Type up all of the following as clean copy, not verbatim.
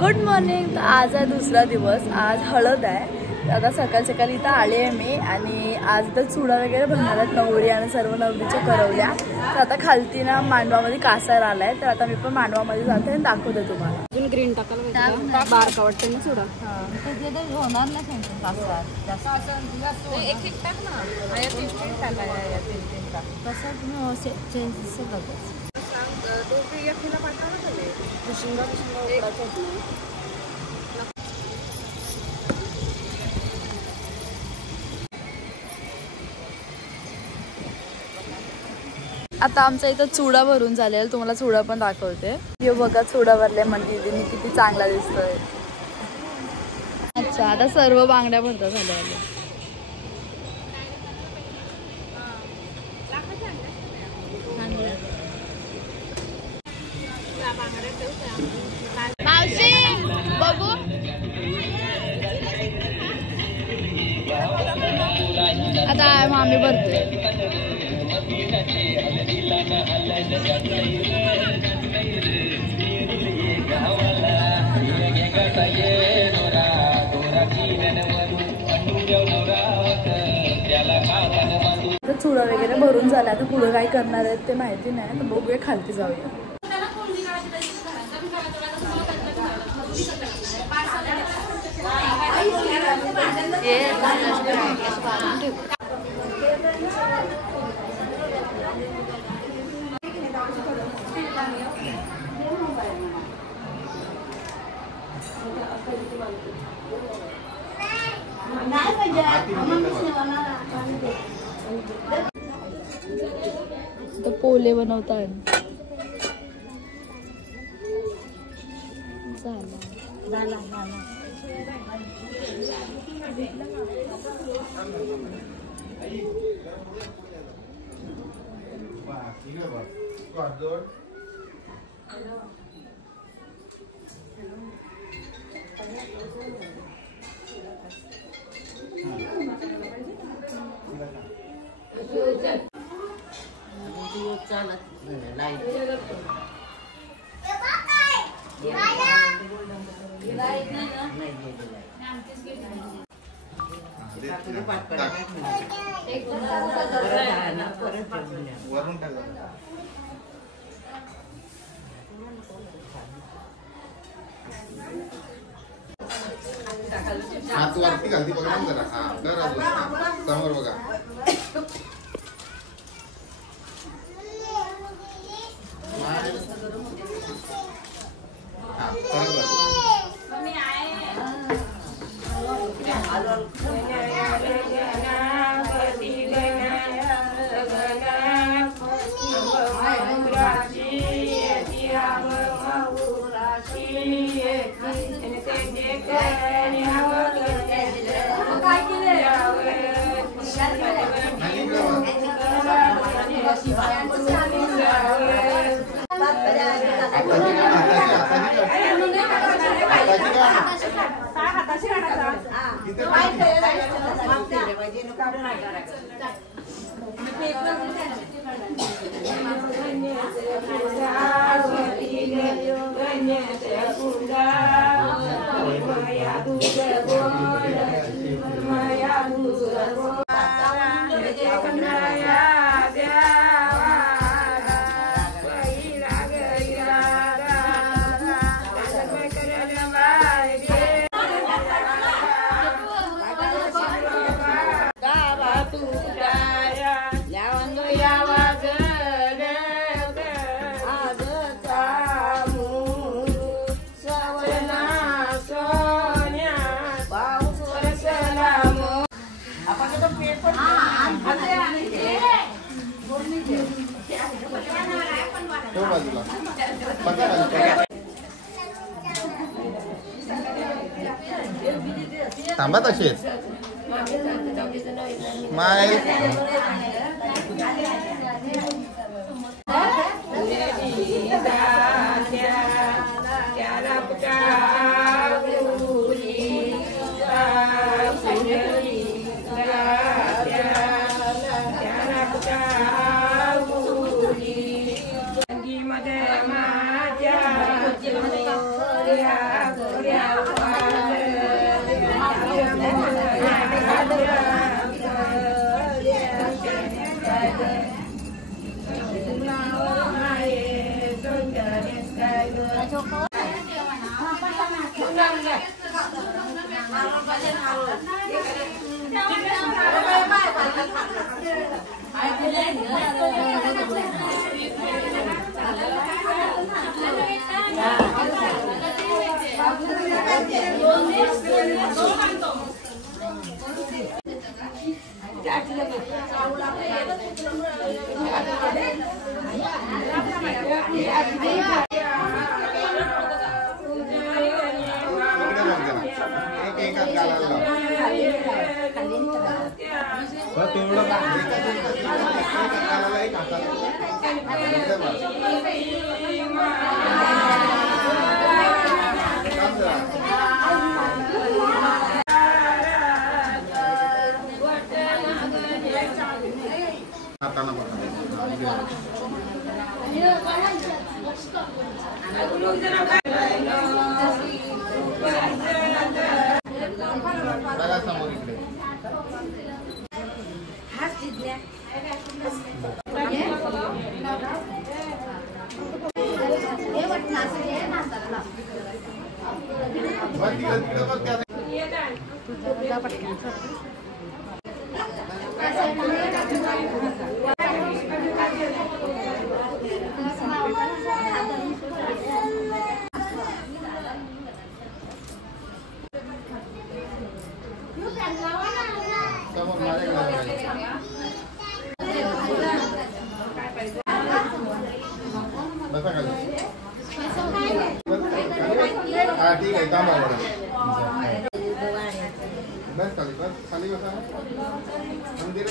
Good morning. तर आज आहे दुसरा दिवस, आज हळद आहे। तर आता सकाळ सकाळी इथं आले आहे मी आणि आज तर चुडा वगैरे बनणार आहेत नवरी आणि सर्व नवरीच्या करवल्या। तर आता खालती ना मांडवामध्ये कासार आलाय, तर आता मी पण मांडवामध्ये जाते आणि दाखवते तुम्हाला। अजून ग्रीन टाकायला बारका वाटतं ना चुडा। होणार नाही जास्त एक एक टाक ना, आया 3 टाकाया, 3 टाक कसं तुम्ही चेंजेस करतो। तो या खिला पाठवा ना तुम्ही दुसरा उकडायचं। आता आमचा इथं चुडा भरून झालेला, तुम्हाला चुडा पण दाखवते। हे बघा चुडा भरले म्हणजे दीदीने किती चांगला दिसतोय। अच्छा, आता सर्व बांगड्या भरता झाल्या। मावशी बघू आता मामी भरते। चुडा वगैरे भरून झाला, आता पुढे काय करणार आहेत ते माहिती नाही, तर बघूया खालती जाऊया। तो पोले बनवतात हात वरती घालती बघा ना जरा। हा कर अजून समोर बघा। थांबा तसेच माय Yeah. ठीक आहे काम बस खाली बसा मंदिर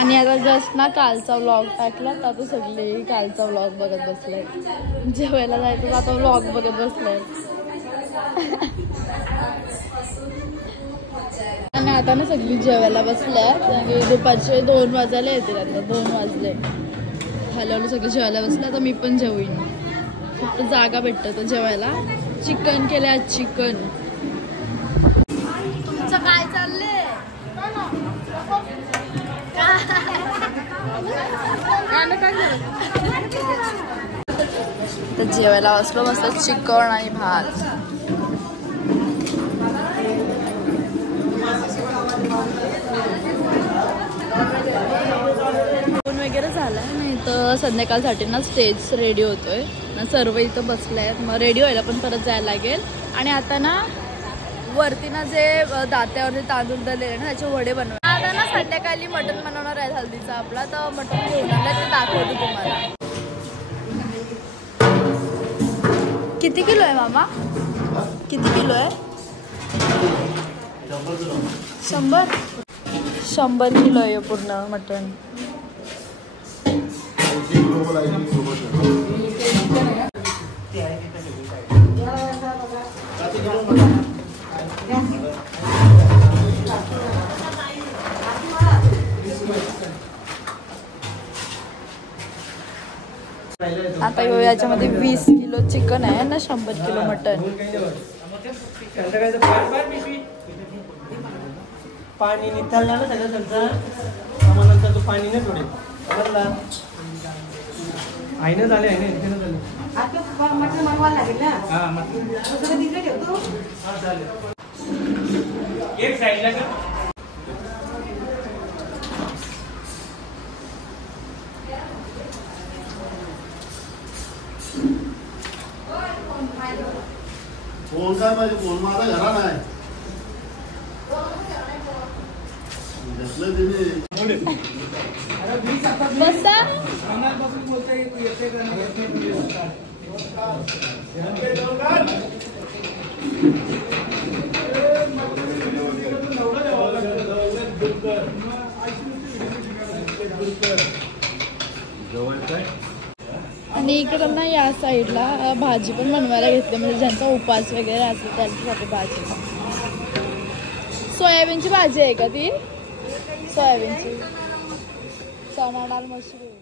आणि आता जस्ट ना कालचा व्लॉग टाकला तर आता सगळे कालचा व्लॉग बघत बसलाय. जेवायला जायचं आता व्लॉग बघत बसलाय. आणि आता ना सगळी जेवायला बसल्यात आणि दुपारचे 2 वाजायला येतील. आता 2 वाजले हलवलं सगळे जेवायला बसले. आता मी पण जेवीन. फक्त जागा भेटतं तर जेवायला. चिकन केले आज चिकन. तुमचं काय चाललंय? तर जेवायला बसलो मस्त चिकन आणि भात. वगैरे झालाय नाही तर संध्याकाळसाठी ना स्टेज रेडी होतोय ना. सर्व इथं बसले आहेत. मग रेडी व्हायला पण परत जायला लागेल. आणि आता ना वरती ना जे दात्यावरती तांदूळ दळलेले ना त्याचे वडे बनवणार. आता ना संध्याकाळी मटण बनवणार आहे हल्दीचा आपला. तर मटण घेऊन आलं ते दाखवतो तुम्हाला. किती किलो आहे मामा? किती किलो आहे? 100 किलो आहे पूर्ण मटण. आता याच्यामध्ये 20 किलो चिकन आहे ना 100 किलो मटन. पाणी निघाला ना सगळं नंतर तो पाणी नाही थोडे आहे ना झाले आहे ना झाले. मटण बनवायला लागेल ना. एक साईडला का फोन काय पाहिजे? फोन माझा घरा नाही. आणि इकडे ना या साईडला भाजी पण बनवायला घेतली. म्हणजे ज्यांचा उपास वगैरे असेल त्यांच्यासाठी भाजी. सोयाबीनची भाजी आहे का ती? सोयाबीनची चणा डाळ मशरूम.